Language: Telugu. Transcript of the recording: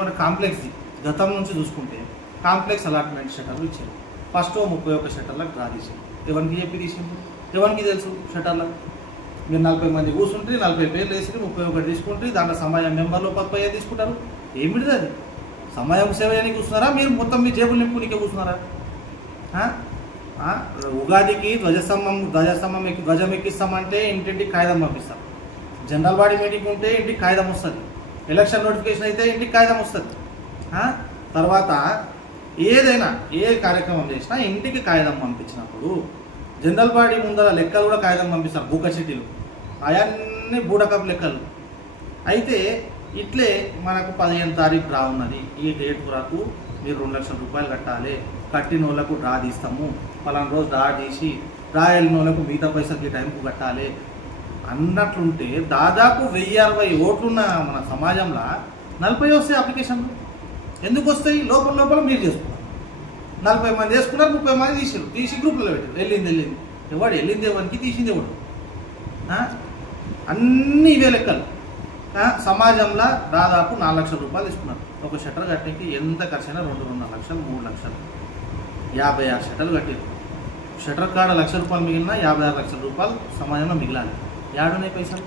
మన కాంప్లెక్స్ గతం నుంచి చూసుకుంటే కాంప్లెక్స్ అలాట్మెంట్ షటర్లు ఇచ్చారు. ఫస్ట్ 31 షటర్లకు డ్రా తీసారు. ఎవరికి చెప్పి తీసిండు? ఎవరికి తెలుసు షటర్లకు? మీరు 40 మంది కూర్చుంటే 40 పేర్లు వేసి 31 తీసుకుంటే దాంట్లో సమయం మెంబర్లో 35 తీసుకుంటారు. ఏమిటిది అది? సమయం సేవ చేయడానికి కూర్చున్నారా? మీరు మొత్తం మీ జేబులు నింపునికే కూర్చున్నారా? ఉగాదికి ధ్వజం ఎక్కిస్తామంటే ఇంటింటికి కాగితం పంపిస్తారు. జనరల్ బాడీ మీటింగ్ ఉంటే ఇంటికి కాగితం వస్తుంది. ఎలక్షన్ నోటిఫికేషన్ అయితే ఇంటికి కాగితం వస్తుంది. తర్వాత ఏదైనా ఏ కార్యక్రమం చేసినా ఇంటికి కాగితం పంపించినప్పుడు జనరల్ బాడీ ముందర లెక్కలు కూడా కాగితం పంపిస్తారు. బూక చిట్టీలు అవన్నీ బూటకప్ లెక్కలు. అయితే ఇట్లే మనకు 15 తారీఖు డ్రా ఉన్నది. ఈ డేట్ వరకు మీరు 2 లక్షల రూపాయలు కట్టాలి. కట్టిన వాళ్ళకు డ్రా తీస్తాము. పలానా రోజు డ్రా తీసి డ్రా వెళ్ళిన వాళ్ళకు మిగతా పైసలకి టైంకు కట్టాలి అన్నట్లుంటే దాదాపు 1060 ఓట్లున్న మన సమాజంలో 40 వస్తాయి అప్లికేషన్లు. ఎందుకు వస్తాయి? లోపల మీరు చేసుకున్నారు. 40 మంది వేసుకున్నారు, 30 మంది తీసి గ్రూప్లో పెట్టారు. వెళ్ళింది ఎవడు వెళ్ళింది ఎవరికి, తీసింది ఎవడు? అన్నీ ఇవే లెక్కలు. సమాజంలో దాదాపు 4 లక్షల రూపాయలు తీసుకున్నారు. ఒక షటర్ కట్టడానికి ఎంత ఖర్చు అయినా 2.5 లక్షలు 3 లక్షలు. 56 షటర్లు కట్టారు. షటర్ కాడ 1 లక్ష రూపాయలు మిగిలిన 56 లక్షల రూపాయలు సమాజంలో మిగిలాలి. ఏడున్నాయి పైసలు?